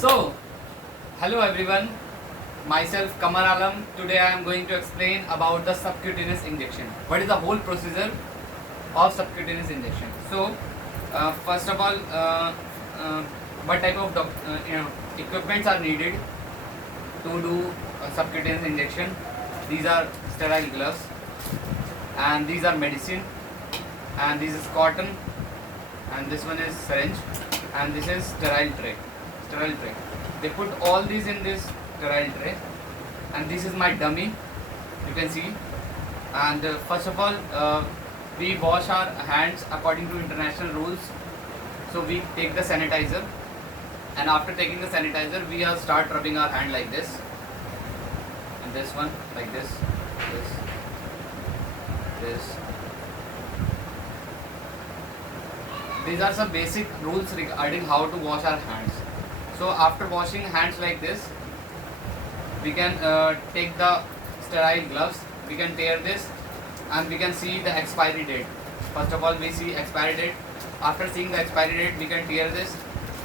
So, hello everyone, myself Kamar Alam. Today I am going to explain about the subcutaneous injection. What is the whole procedure of subcutaneous injection? So, first of all, what type of equipments are needed to do subcutaneous injection? These are sterile gloves, and these are medicine, and this is cotton, and this one is syringe, and this is sterile tray. They put all these in this sterile tray, and this is my dummy. You can see. And first of all, we wash our hands according to international rules. So we take the sanitizer, and after taking the sanitizer, we start rubbing our hand like this, and this one like this. These are some basic rules regarding how to wash our hands. So after washing hands like this, we can take the sterile gloves, we can tear this, and we can see the expiry date. First of all, we see expiry date. After seeing the expiry date, we can tear this,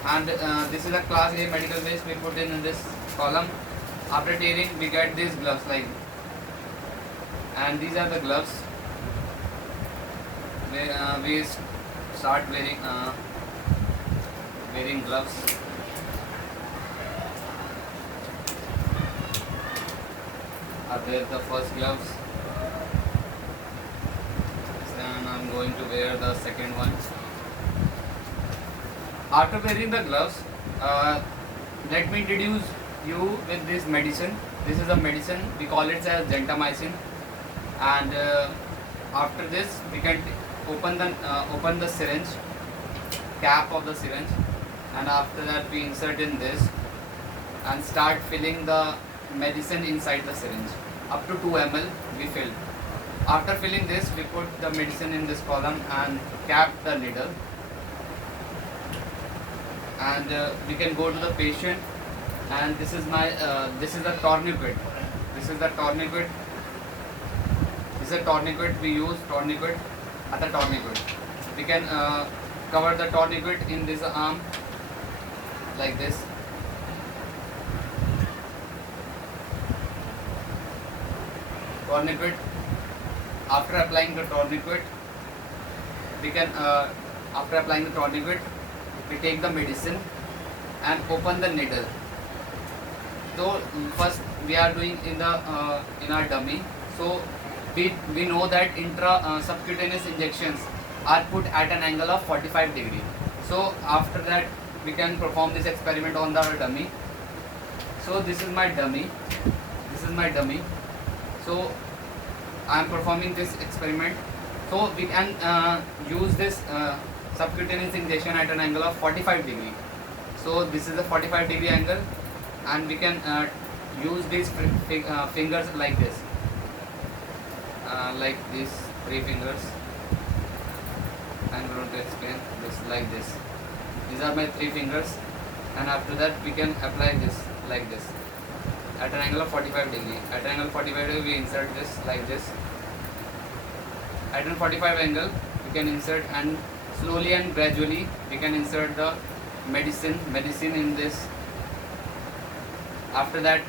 and this is a class A medical waste we put in this column. After tearing, we get these gloves like, and these are the gloves. We start wearing gloves. There the first gloves, then I'm going to wear the second one. After wearing the gloves, let me introduce you with this medicine. This is a medicine, we call it as gentamicin, and after this we can open the syringe, cap of the syringe, and after that we insert in this and start filling the medicine inside the syringe. Up to 2 ml we fill. After filling this, we put the medicine in this column and cap the needle, and we can go to the patient. And this is my this is a tourniquet. This is the tourniquet. This is a tourniquet. We use tourniquet at the tourniquet. We can cover the tourniquet in this arm like this. Tourniquet. After applying the tourniquet, we can after applying the tourniquet, we take the medicine and open the needle. So first we are doing in our dummy. So we know that subcutaneous injections are put at an angle of 45 degree. So after that we can perform this experiment on the dummy. So this is my dummy. So I am performing this experiment. So we can use this subcutaneous injection at an angle of 45 degree. So this is a 45 degree angle, and we can use these fingers like this, like these 3 fingers. I am going to explain this like this. These are my 3 fingers, and after that we can apply this like this at an angle of 45 degree. At an angle of 45 degree, we insert this like this. At an 45 angle, we can insert, and slowly and gradually we can insert the medicine in this. After that,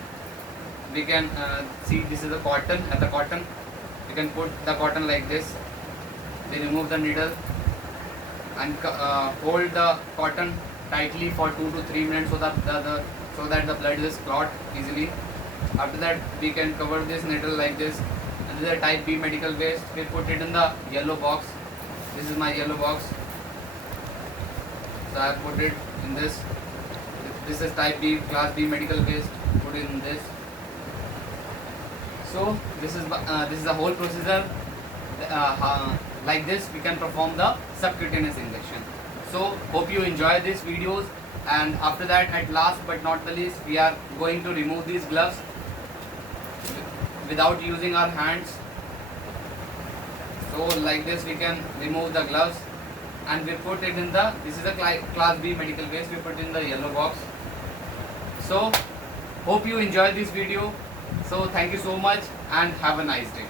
we can see this is the cotton. At the cotton, we can put the cotton like this. We remove the needle and hold the cotton tightly for 2 to 3 minutes so that the blood is clot easily. After that, we can cover this needle like this. And this is a type B medical waste. We put it in the yellow box. This is my yellow box. So I have put it in this. This is type B, class B medical waste. Put it in this. So this is the whole procedure. Like this, we can perform the subcutaneous injection. So hope you enjoy these videos. And after that, at last but not the least, we are going to remove these gloves without using our hands. So like this, we can remove the gloves, and we put it in this is a class B medical waste. We put in the yellow box. So hope you enjoy this video. So thank you so much, and have a nice day.